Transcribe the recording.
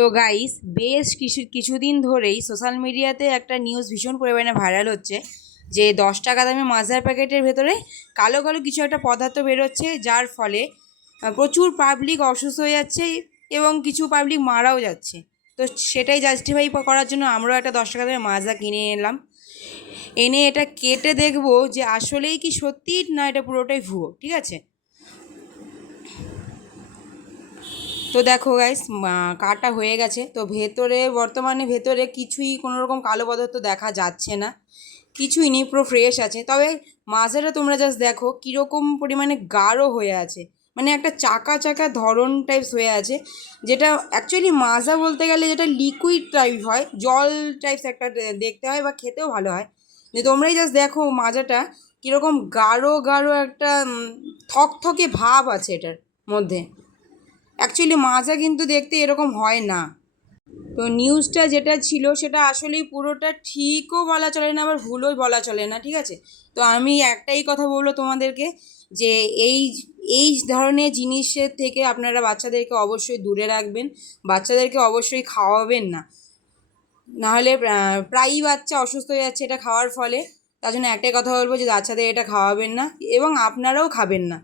তো গাইস বেশ কিছুদিন ধরেই সোশ্যাল মিডিয়াতে একটা নিউজ ভীষণ পরিমাণে ভাইরাল হচ্ছে যে 10 টাকা দামে মাজার প্যাকেটের ভেতরে কালো কালো কিছু একটা পদার্থ বেরোচ্ছে, যার ফলে প্রচুর পাবলিক অসুস্থ হয়ে যাচ্ছে এবং কিছু পাবলিক মারাও যাচ্ছে। তো সেটাই জাস্টিফাই করার জন্য আমরাও একটা 10 টাকা দামে মাজা কিনে এলাম। এনে এটা কেটে দেখবো যে আসলেই কি সত্যি না এটা পুরোটাই ভুয়ো। ঠিক আছে, তো দেখো গাইস, কাটা হয়ে গেছে। তো বর্তমানে ভেতরে কিছুই কোনো রকম কালো পদার্থ দেখা যাচ্ছে না, কিছুই নেই, পুরো ফ্রেশ আছে। তবে মাজাটা তোমরা জাস্ট দেখো কীরকম পরিমাণে গাঢ় হয়ে আছে, মানে একটা চাকা চাকা ধরন টাইপস হয়ে আছে, যেটা অ্যাকচুয়ালি মাজা বলতে গেলে যেটা লিকুইড টাইপ হয়, জল টাইপস একটা দেখতে হয় বা খেতেও ভালো হয়। যে তোমরাই জাস্ট দেখো মাজাটা কীরকম গাঢ় গাঢ় একটা থকথকে ভাব আছে এটার মধ্যে। অ্যাকচুয়ালি মাজা কিন্তু দেখতে এরকম হয় না। তো নিউজটা যেটা ছিল সেটা আসলেই পুরোটা ঠিকও বলা চলে না, আবার ভুলও বলা চলে না। ঠিক আছে, তো আমি একটাই কথা বলবো তোমাদেরকে, যে এই এই ধরনের জিনিসের থেকে আপনারা বাচ্চাদেরকে অবশ্যই দূরে রাখবেন, বাচ্চাদেরকে অবশ্যই খাওয়াবেন না। নাহলে প্রায়ই বাচ্চা অসুস্থ হয়ে যাচ্ছে এটা খাওয়ার ফলে। তার জন্য একটাই কথা বলবো যে বাচ্চাদের এটা খাওয়াবেন না এবং আপনারাও খাবেন না।